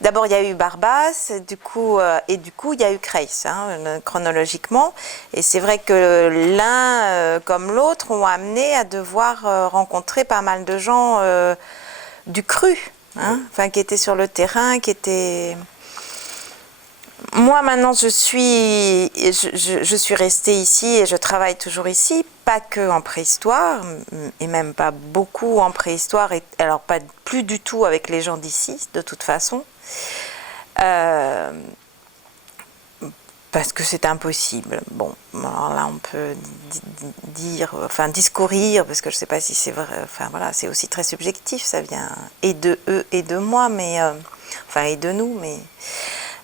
d'abord il y a eu Barbas, du coup il y a eu Creis, chronologiquement. Et c'est vrai que l'un comme l'autre ont amené à devoir rencontrer pas mal de gens du cru, qui étaient sur le terrain, qui étaient... Moi, maintenant, je suis restée ici et je travaille toujours ici, pas que en préhistoire, et même pas beaucoup en préhistoire, et alors pas plus du tout avec les gens d'ici, de toute façon, parce que c'est impossible. Bon, alors là, on peut discourir, parce que je ne sais pas si c'est vrai, c'est aussi très subjectif, ça vient et de eux et de moi, mais, et de nous, mais...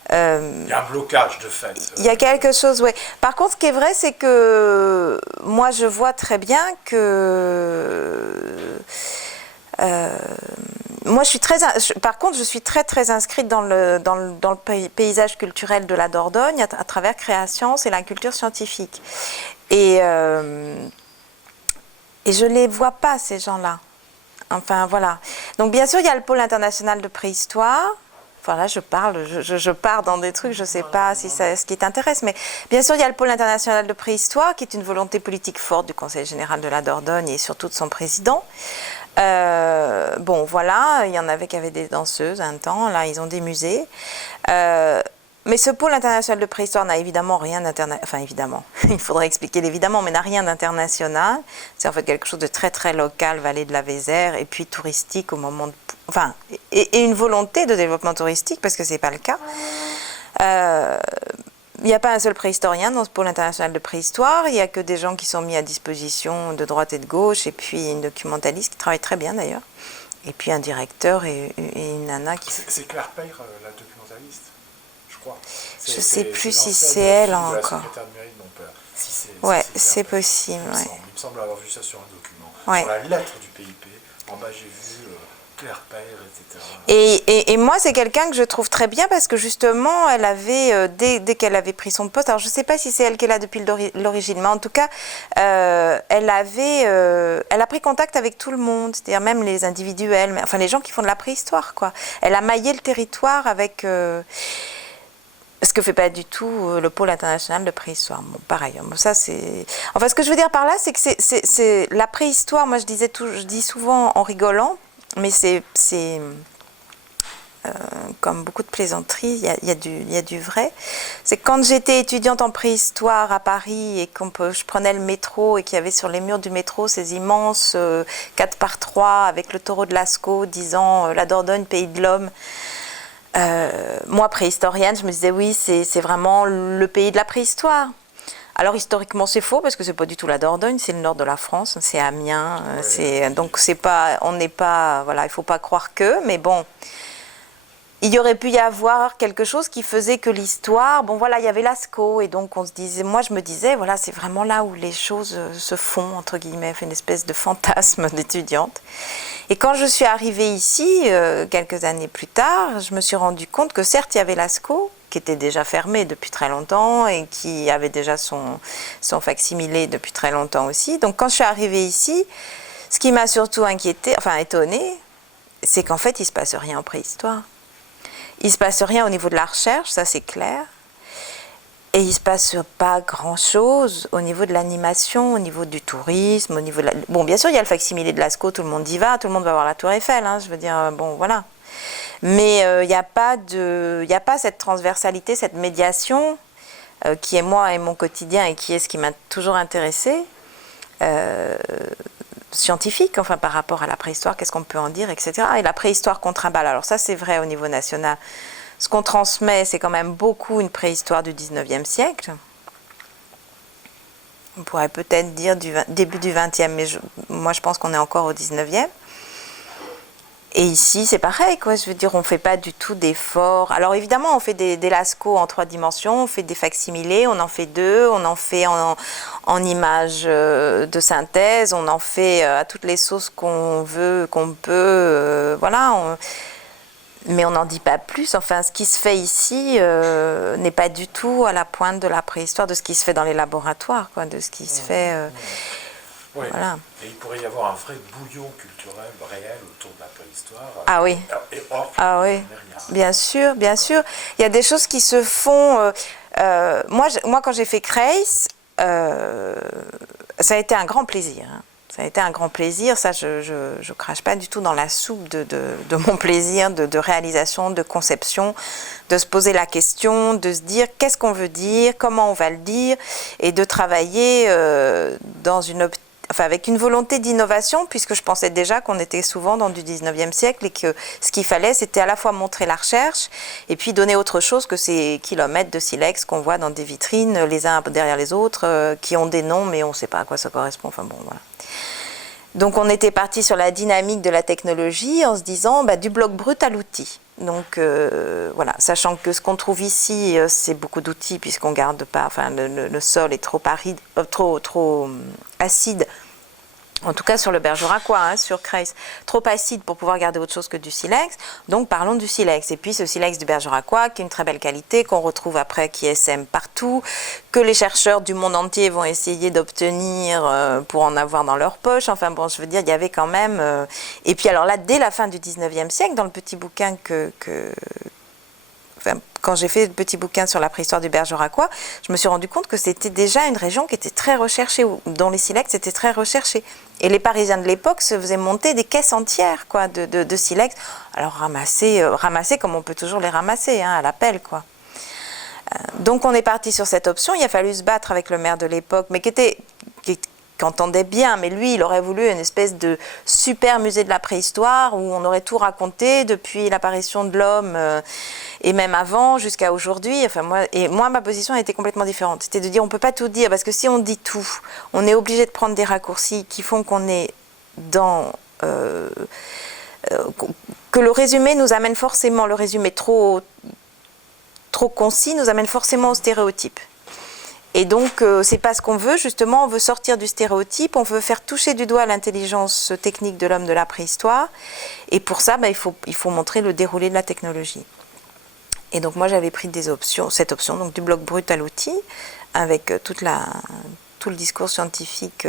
il y a un blocage de fait. Il y a quelque chose, oui. Par contre, ce qui est vrai, c'est que moi, je vois très bien que... moi, par contre, je suis très, très inscrite dans le paysage culturel de la Dordogne à travers Créascience et la culture scientifique. Et je ne les vois pas, ces gens-là. Enfin, voilà. Donc, bien sûr, il y a le pôle international de préhistoire. Voilà, je pars dans des trucs, je ne sais pas si ça, ce qui t'intéresse, mais bien sûr, il y a le pôle international de préhistoire, qui est une volonté politique forte du Conseil général de la Dordogne et surtout de son président. Bon, voilà, il y en avait qui avaient des danseuses un temps, là, ils ont des musées. Mais ce pôle international de préhistoire n'a évidemment rien d'international. Enfin, évidemment, il faudrait expliquer l'évidemment, mais n'a rien d'international. C'est en fait quelque chose de très, très local, vallée de la Vézère, et puis touristique au moment de... Enfin, et une volonté de développement touristique, parce que ce n'est pas le cas. Il n'y a pas un seul préhistorien dans ce pôle international de préhistoire. Il n'y a que des gens qui sont mis à disposition de droite et de gauche, et puis une documentaliste qui travaille très bien d'ailleurs. Et puis un directeur et une nana qui... C'est Claire Peyre, la documentaliste, je crois. Je ne sais plus si c'est elle encore. La secrétaire de mairie de mon père. Ouais, c'est possible. Il me semble avoir vu ça sur un document. Ouais. Sur la lettre du PIP, en bas j'ai vu Claire Peyre, etc. Et moi, c'est quelqu'un que je trouve très bien parce que justement, elle avait, dès qu'elle avait pris son poste, alors je ne sais pas si c'est elle qui est là depuis l'origine, mais en tout cas, elle a pris contact avec tout le monde, c'est-à-dire même les individuels, enfin les gens qui font de la préhistoire, quoi. Elle a maillé le territoire avec... ce que fait pas du tout le pôle international de préhistoire. Bon, pareil. Ça, c'est... Enfin, ce que je veux dire par là, c'est que c'est la préhistoire, moi je dis souvent en rigolant, mais c'est comme beaucoup de plaisanteries, il y a du vrai. C'est que quand j'étais étudiante en préhistoire à Paris et je prenais le métro et qu'il y avait sur les murs du métro ces immenses 4x3 avec le taureau de Lascaux disant la Dordogne, pays de l'homme. Moi, préhistorienne, je me disais oui, c'est vraiment le pays de la préhistoire. Alors historiquement c'est faux parce que c'est pas du tout la Dordogne, c'est le nord de la France, c'est Amiens, donc c'est pas, on n'est pas, voilà, il faut pas croire que, mais bon, il y aurait pu y avoir quelque chose qui faisait que l'histoire, bon voilà, il y avait Lascaux et donc moi je me disais voilà, c'est vraiment là où les choses se font entre guillemets, une espèce de fantasme d'étudiante. Et quand je suis arrivée ici, quelques années plus tard, je me suis rendu compte que certes il y avait Lascaux, qui était déjà fermé depuis très longtemps et qui avait déjà son facsimilé depuis très longtemps aussi. Donc quand je suis arrivée ici, ce qui m'a surtout étonnée, c'est qu'en fait il ne se passe rien en préhistoire. Il ne se passe rien au niveau de la recherche, ça c'est clair. Et il ne se passe pas grand-chose au niveau de l'animation, au niveau du tourisme, au niveau de la... Bon, bien sûr, il y a le facsimilé de Lascaux, tout le monde y va, tout le monde va voir la Tour Eiffel, je veux dire, bon, voilà. Mais il n'y a pas cette transversalité, cette médiation qui est moi et mon quotidien et qui est ce qui m'a toujours intéressée, scientifique, enfin par rapport à la préhistoire, qu'est-ce qu'on peut en dire, etc. Et la préhistoire qu'on trimballe, alors ça c'est vrai au niveau national. Ce qu'on transmet, c'est quand même beaucoup une préhistoire du 19e siècle. On pourrait peut-être dire début du 20e, mais moi je pense qu'on est encore au 19e. Et ici, c'est pareil, quoi. Je veux dire, on ne fait pas du tout d'efforts. Alors évidemment, on fait des Lascaux en 3 dimensions, on fait des facsimilés, on en fait 2, on en fait en images de synthèse, on en fait à toutes les sauces qu'on veut, qu'on peut, voilà. Mais on n'en dit pas plus. Enfin, ce qui se fait ici n'est pas du tout à la pointe de la préhistoire, de ce qui se fait dans les laboratoires, quoi, de ce qui se fait... Oui. Voilà. Et il pourrait y avoir un vrai bouillon culturel réel autour de la préhistoire. Ah oui. Et or, Ah oui, bien sûr, bien sûr. Il y a des choses qui se font. Moi, quand j'ai fait Creis, ça a été un grand plaisir. Hein. Ça a été un grand plaisir. Ça, je crache pas du tout dans la soupe de mon plaisir de réalisation, de conception, de se poser la question, de se dire qu'est-ce qu'on veut dire, comment on va le dire, et de travailler dans une optique. Enfin, avec une volonté d'innovation, puisque je pensais déjà qu'on était souvent dans du 19e siècle et que ce qu'il fallait, c'était à la fois montrer la recherche et puis donner autre chose que ces kilomètres de silex qu'on voit dans des vitrines, les uns derrière les autres, qui ont des noms, mais on ne sait pas à quoi ça correspond. Enfin bon, voilà. Donc on était parti sur la dynamique de la technologie en se disant du bloc brut à l'outil. Donc voilà, sachant que ce qu'on trouve ici, c'est beaucoup d'outils puisqu'on garde pas, enfin le sol est trop aride, trop acide. En tout cas sur le bergeracois, hein, sur Creis, trop acide pour pouvoir garder autre chose que du silex. Donc parlons du silex. Et puis ce silex du bergeracois, qui est une très belle qualité, qu'on retrouve après, qui sème partout, que les chercheurs du monde entier vont essayer d'obtenir pour en avoir dans leur poche. Enfin bon, je veux dire, il y avait quand même... Et puis alors là, dès la fin du 19e siècle, dans le petit bouquin quand j'ai fait le petit bouquin sur la préhistoire du bergeracois, je me suis rendu compte que c'était déjà une région qui était très recherchée, dont les silex étaient très recherchés. Et les Parisiens de l'époque se faisaient monter des caisses entières quoi, de silex, alors ramassés comme on peut toujours les ramasser, hein, à la pelle, quoi. Donc on est parti sur cette option. Il a fallu se battre avec le maire de l'époque, mais qui entendait bien, mais lui, il aurait voulu une espèce de super musée de la préhistoire où on aurait tout raconté depuis l'apparition de l'homme et même avant jusqu'à aujourd'hui. Enfin, moi, ma position a été complètement différente. C'était de dire on ne peut pas tout dire parce que si on dit tout, on est obligé de prendre des raccourcis qui font qu'on est dans... que le résumé nous amène forcément, le résumé trop concis nous amène forcément au stéréotype. Et donc, c'est pas ce qu'on veut, justement, on veut sortir du stéréotype, on veut faire toucher du doigt l'intelligence technique de l'homme de la préhistoire, et pour ça, il faut montrer le déroulé de la technologie. Et donc, moi, j'avais pris cette option, donc du bloc brut à l'outil, avec tout le discours scientifique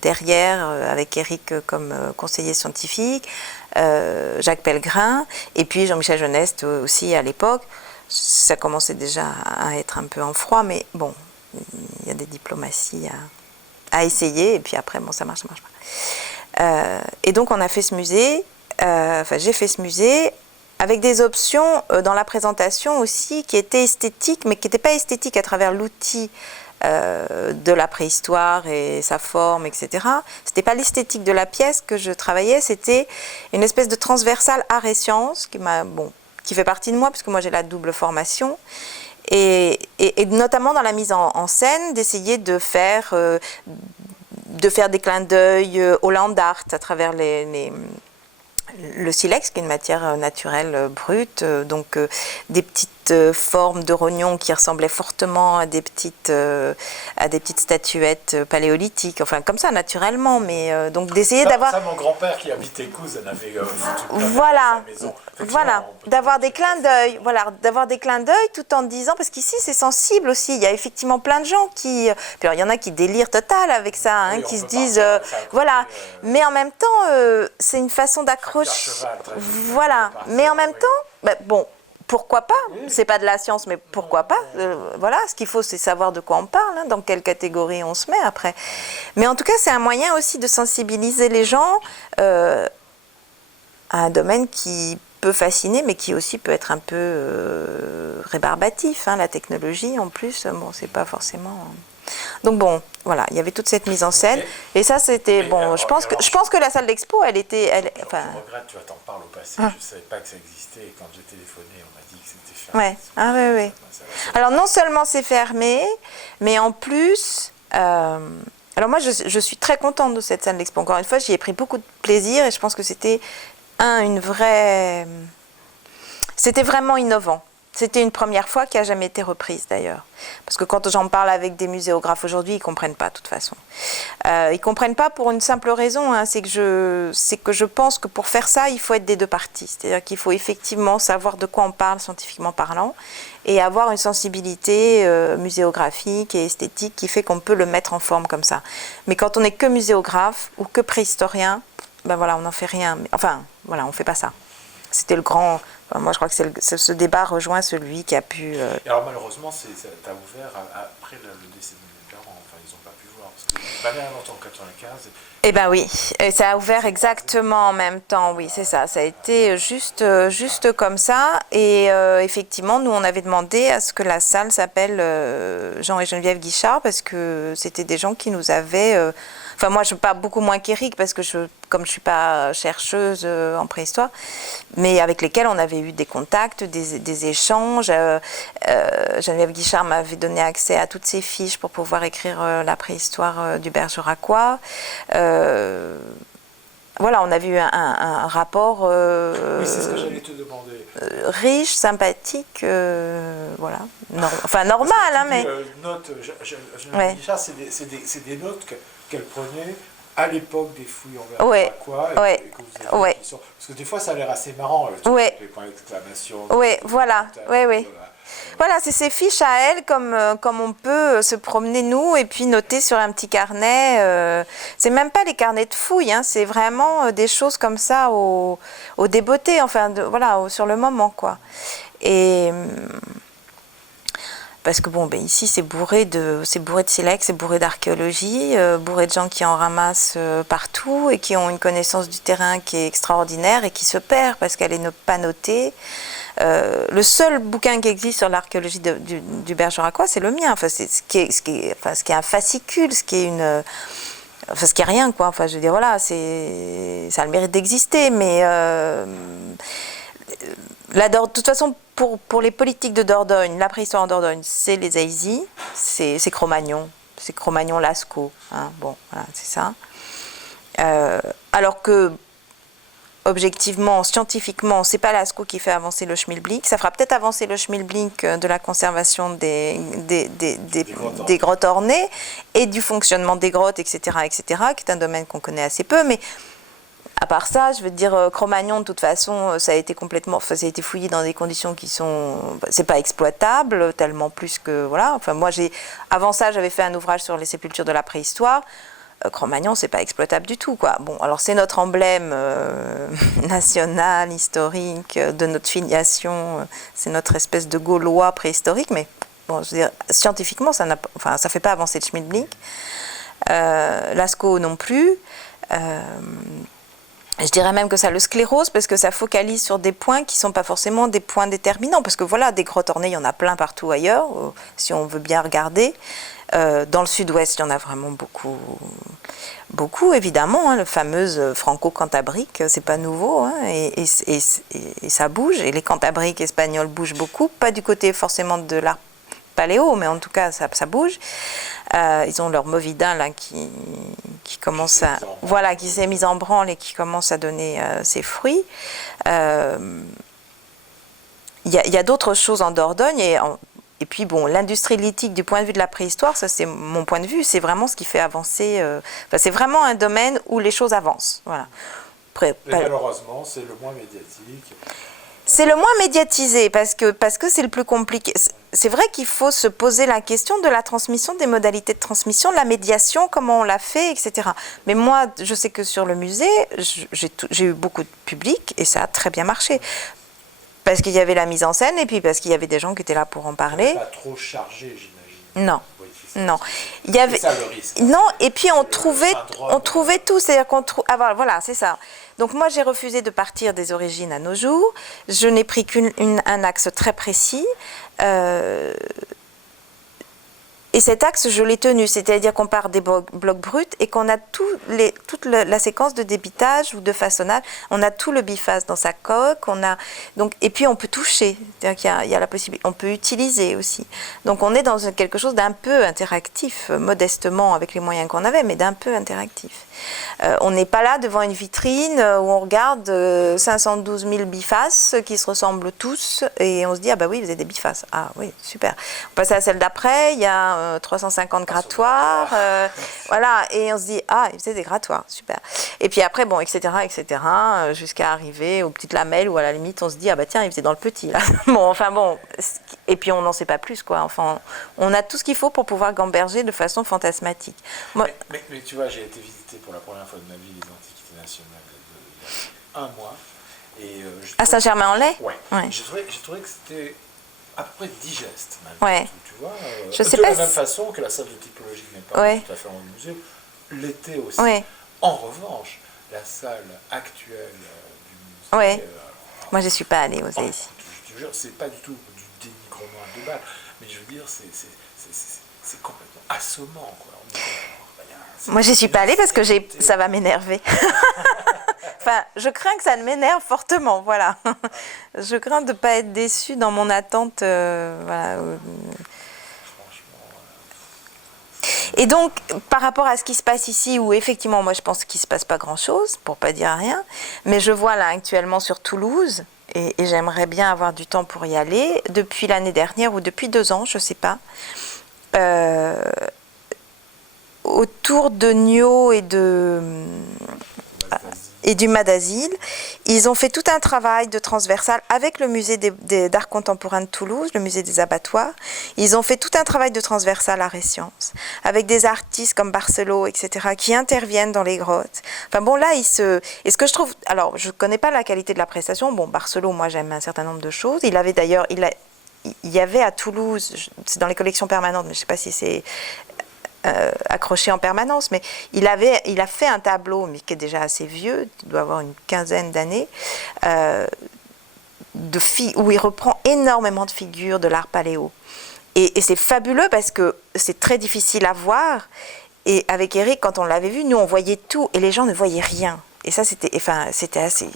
derrière, avec Eric comme conseiller scientifique, Jacques Pellegrin, et puis Jean-Michel Geneste aussi à l'époque. Ça commençait déjà à être un peu en froid, mais bon, il y a des diplomaties à essayer, et puis après, bon, ça marche pas. Et donc, on a fait ce musée, j'ai fait ce musée, avec des options dans la présentation aussi, qui étaient esthétiques, mais qui n'étaient pas esthétiques à travers l'outil de la préhistoire et sa forme, etc. C'était pas l'esthétique de la pièce que je travaillais, c'était une espèce de transversale art et sciences qui fait partie de moi, parce que moi j'ai la double formation, et notamment dans la mise en scène, d'essayer de faire des clins d'œil au land art à travers le silex, qui est une matière naturelle brute, donc des petites formes de rognons qui ressemblaient fortement à des petites statuettes paléolithiques, enfin comme ça naturellement, mais donc d'essayer d'avoir... Ça, mon grand-père qui habitait Couz en avait voilà, maison. Voilà, d'avoir des clins d'œil, tout en disant, parce qu'ici c'est sensible aussi, il y a effectivement plein de gens qui, puis alors, il y en a qui délirent total avec ça, hein, qui se disent, voilà, mais en même temps, c'est une façon d'accrocher, voilà, mais en même temps, bon, pourquoi pas, c'est pas de la science, mais pourquoi pas, voilà, ce qu'il faut c'est savoir de quoi on parle, hein, dans quelle catégorie on se met après, mais en tout cas c'est un moyen aussi de sensibiliser les gens à un domaine qui peut fasciner, mais qui aussi peut être un peu rébarbatif, hein, la technologie en plus, bon, c'est pas forcément... Donc bon, voilà, il y avait toute cette mise en scène, et ça c'était, bon, je pense que la salle d'expo, elle était... Je regrette, tu t'en parles au passé, je ne savais pas que ça existait, et quand j'ai téléphoné, on m'a dit que c'était fermé. Ouais, ah oui. Alors non seulement c'est fermé, mais en plus... alors moi, je suis très contente de cette salle d'expo, encore une fois, j'y ai pris beaucoup de plaisir, et je pense que c'était... C'était vraiment innovant. C'était une première fois qui n'a jamais été reprise d'ailleurs. Parce que quand j'en parle avec des muséographes aujourd'hui, ils ne comprennent pas de toute façon. Ils ne comprennent pas pour une simple raison, hein, c'est que je pense que pour faire ça, il faut être des deux parties. C'est-à-dire qu'il faut effectivement savoir de quoi on parle scientifiquement parlant et avoir une sensibilité muséographique et esthétique qui fait qu'on peut le mettre en forme comme ça. Mais quand on n'est que muséographe ou que préhistorien, ben voilà, on n'en fait rien. Enfin, voilà, on ne fait pas ça. C'était le grand... Enfin, moi, je crois que ce débat rejoint celui qui a pu... Et alors, malheureusement, tu as ouvert après le décès de mes parents. Enfin, ils n'ont pas pu voir. Parce que ma mère est en 95. Eh bien oui, et ça a ouvert exactement en même temps, oui, c'est ça. Ça a été juste comme ça. Et effectivement, nous, on avait demandé à ce que la salle s'appelle Jean et Geneviève Guichard, parce que c'était des gens qui nous avaient... Enfin, moi, je ne suis pas beaucoup moins qu'Éric, parce que comme je ne suis pas chercheuse en préhistoire, mais avec lesquels on avait eu des contacts, des échanges. Geneviève Guichard m'avait donné accès à toutes ses fiches pour pouvoir écrire la préhistoire du Bergeracois. Voilà, on a vu un rapport oui, c'est ce que j'allais te demander. Riche, sympathique, voilà. Enfin, normal, hein, mais... Notes, Ouais. Guichard, c'est des notes qu'elle prenait à l'époque des fouilles en Ouais. Bergeracois. Ouais. Et que vous avez Ouais. Parce que des fois, ça a l'air assez marrant, Ouais. les points d'exclamation. Ouais, voilà. Ouais, ouais. Voilà. Voilà, c'est ces fiches à elle, comme on peut se promener nous et puis noter sur un petit carnet. C'est même pas les carnets de fouilles, hein, c'est vraiment des choses comme ça au débeauté, enfin, voilà, sur le moment, quoi. Et parce que bon, ben ici c'est bourré de silex, c'est bourré d'archéologie, bourré de gens qui en ramassent partout et qui ont une connaissance du terrain qui est extraordinaire et qui se perd parce qu'elle est pas notée. Le seul bouquin qui existe sur l'archéologie du Bergeracois, c'est le mien. Enfin, c'est ce qui est un fascicule, ce qui est ce qui est rien, quoi. Enfin, je veux dire, voilà, ça a le mérite d'exister, mais de toute façon, pour les politiques de Dordogne, la préhistoire en Dordogne, c'est les Aïsi, c'est Cro-Magnon, c'est Cro-Magnon-Lascaux. Hein, bon, voilà, c'est ça. Alors que objectivement, scientifiquement, c'est pas Lascaux qui fait avancer le schmilblick. Ça fera peut-être avancer le schmilblick de la conservation des grottes ornées et du fonctionnement des grottes, etc., etc., qui est un domaine qu'on connaît assez peu. Mais à part ça, je veux dire, Cro-Magnon, de toute façon, ça a été fouillé dans des conditions qui sont... C'est pas exploitable, tellement plus que... Voilà. Enfin, moi, avant ça, j'avais fait un ouvrage sur les sépultures de la préhistoire. Cro-Magnon, c'est pas exploitable du tout, quoi. Bon, alors c'est notre emblème national, historique, de notre filiation, c'est notre espèce de Gaulois préhistorique, mais bon, je veux dire, scientifiquement, ça fait pas avancer le schmilblick. Lascaux non plus. Je dirais même que ça le sclérose parce que ça focalise sur des points qui ne sont pas forcément des points déterminants. Parce que voilà, des grottes ornées, il y en a plein partout ailleurs, si on veut bien regarder. Dans le sud-ouest, il y en a vraiment beaucoup, beaucoup évidemment. Hein, le fameux franco-cantabrique, c'est pas nouveau, hein, et ça bouge. Et les cantabriques espagnols bougent beaucoup, pas du côté forcément de l'art paléo, mais en tout cas, ça bouge. Ils ont leur Movida là qui commence qui s'est mise en branle et qui commence à donner ses fruits. Il y a d'autres choses en Dordogne et puis bon, l'industrie lithique du point de vue de la préhistoire, ça c'est mon point de vue, c'est vraiment ce qui fait avancer. C'est vraiment un domaine où les choses avancent. Voilà. Mais malheureusement, c'est le moins médiatique. C'est le moins médiatisé parce que c'est le plus compliqué. C'est vrai qu'il faut se poser la question de la transmission, des modalités de transmission, la médiation, comment on l'a fait, etc. Mais moi, je sais que sur le musée, j'ai eu beaucoup de public et ça a très bien marché. Parce qu'il y avait la mise en scène et puis parce qu'il y avait des gens qui étaient là pour en parler. Pas trop chargé, j'imagine. Non. Oui, non. Il y avait... C'est ça le risque. Non, et puis on trouvait tout. C'est-à-dire qu'on trouve. Ah, voilà, c'est ça. Donc moi, j'ai refusé de partir des origines à nos jours. Je n'ai pris qu'un axe très précis. Et Et cet axe, je l'ai tenu, c'est-à-dire qu'on part des blocs bruts et qu'on a toute la séquence de débitage ou de façonnage. On a tout le biface dans sa coque, et puis on peut toucher, c'est-à-dire qu'il y a la possibilité, on peut utiliser aussi. Donc on est dans quelque chose d'un peu interactif, modestement avec les moyens qu'on avait, mais d'un peu interactif. On n'est pas là devant une vitrine où on regarde 512 000 bifaces qui se ressemblent tous et on se dit, ah bah oui, vous avez des bifaces. Ah oui, super. On passe à celle d'après, il y a 350 grattoirs, voilà, et on se dit, ah, ils faisaient des grattoirs, super. Et puis après, bon, etc., jusqu'à arriver aux petites lamelles où à la limite on se dit, ah bah tiens, ils faisaient dans le petit, là. Bon, enfin bon, et puis on n'en sait pas plus, quoi. Enfin, on a tout ce qu'il faut pour pouvoir gamberger de façon fantasmatique. Moi, mais tu vois, j'ai été visiter pour la première fois de ma vie les Antiquités nationales il y a un mois. Et, à Saint-Germain-en-Laye. Ouais. J'ai trouvé que c'était à peu près digeste, ouais. Tu vois, je sais de pas la même façon que la salle de typologie n'est pas tout à fait en musée, l'était aussi. Ouais. En revanche, la salle actuelle du musée... Ouais. Moi, je ne suis pas allée aux ici. Je te jure, c'est pas du tout du dénigrement à 2 balles, mais je veux dire, c'est complètement assommant, quoi. Moi, je n'y suis pas allée parce que ça va m'énerver. Enfin, je crains que ça ne m'énerve fortement, voilà. Je crains de ne pas être déçue dans mon attente, voilà. Et donc, par rapport à ce qui se passe ici, où effectivement, moi, je pense qu'il ne se passe pas grand-chose, pour ne pas dire rien, mais je vois là actuellement sur Toulouse, et j'aimerais bien avoir du temps pour y aller, depuis l'année dernière ou depuis 2 ans, je ne sais pas, autour de Nio et du Madazil, ils ont fait tout un travail de transversal avec le musée d'art contemporain de Toulouse, le musée des abattoirs. Ils ont fait tout un travail de transversal art et sciences, avec des artistes comme Barcelot, etc., qui interviennent dans les grottes. Enfin bon, là, et ce que je trouve... Alors, je ne connais pas la qualité de la prestation. Bon, Barcelot, moi, j'aime un certain nombre de choses. Il avait d'ailleurs... Il y avait à Toulouse, c'est dans les collections permanentes, mais je ne sais pas si c'est... accroché en permanence, mais il a fait un tableau, mais qui est déjà assez vieux, il doit avoir une 15aine d'années, où il reprend énormément de figures de l'art paléo. Et c'est fabuleux parce que c'est très difficile à voir. Et avec Eric, quand on l'avait vu, nous on voyait tout et les gens ne voyaient rien. Et ça, c'était assez...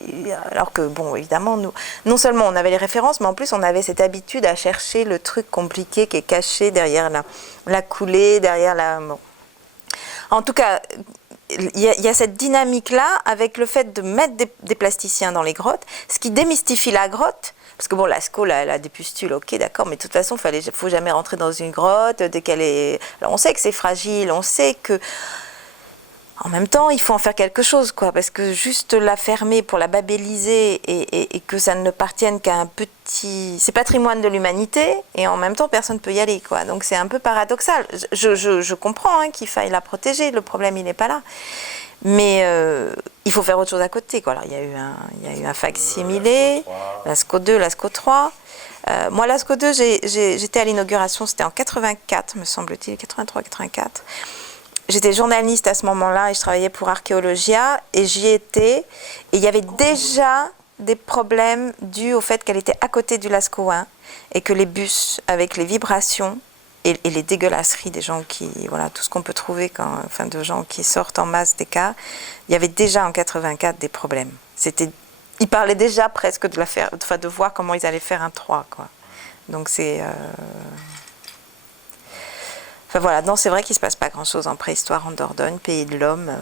Alors que, bon, évidemment, nous, non seulement on avait les références, mais en plus, on avait cette habitude à chercher le truc compliqué qui est caché derrière la coulée, derrière la... Bon. En tout cas, il y a cette dynamique-là avec le fait de mettre des plasticiens dans les grottes, ce qui démystifie la grotte. Parce que bon, Lascaux, elle a des pustules, ok, d'accord, mais de toute façon, il ne faut jamais rentrer dans une grotte dès qu'elle est... Alors, on sait que c'est fragile, on sait que... En même temps, il faut en faire quelque chose, quoi, parce que juste la fermer pour la babéliser et que ça ne partienne qu'à un petit... C'est patrimoine de l'humanité, et en même temps, personne ne peut y aller, quoi. Donc c'est un peu paradoxal. Je comprends qu'il faille la protéger, le problème, il n'est pas là. Mais il faut faire autre chose à côté, quoi. Alors, il y a eu un facsimilé, Lascaux 2, Lascaux 3. Moi, Lascaux 2, j'étais à l'inauguration, c'était en 84, me semble-t-il, 83-84. J'étais journaliste à ce moment-là et je travaillais pour Archéologia et j'y étais. Et il y avait déjà des problèmes dus au fait qu'elle était à côté du Lascaux 1 et que les bus, avec les vibrations et les dégueulasseries des gens qui... Voilà, tout ce qu'on peut trouver de gens qui sortent en masse des cas, il y avait déjà en 84 des problèmes. Ils parlaient déjà presque de voir comment ils allaient faire un 3, quoi. Donc c'est... Enfin voilà, non, c'est vrai qu'il ne se passe pas grand-chose en préhistoire en Dordogne, pays de l'homme.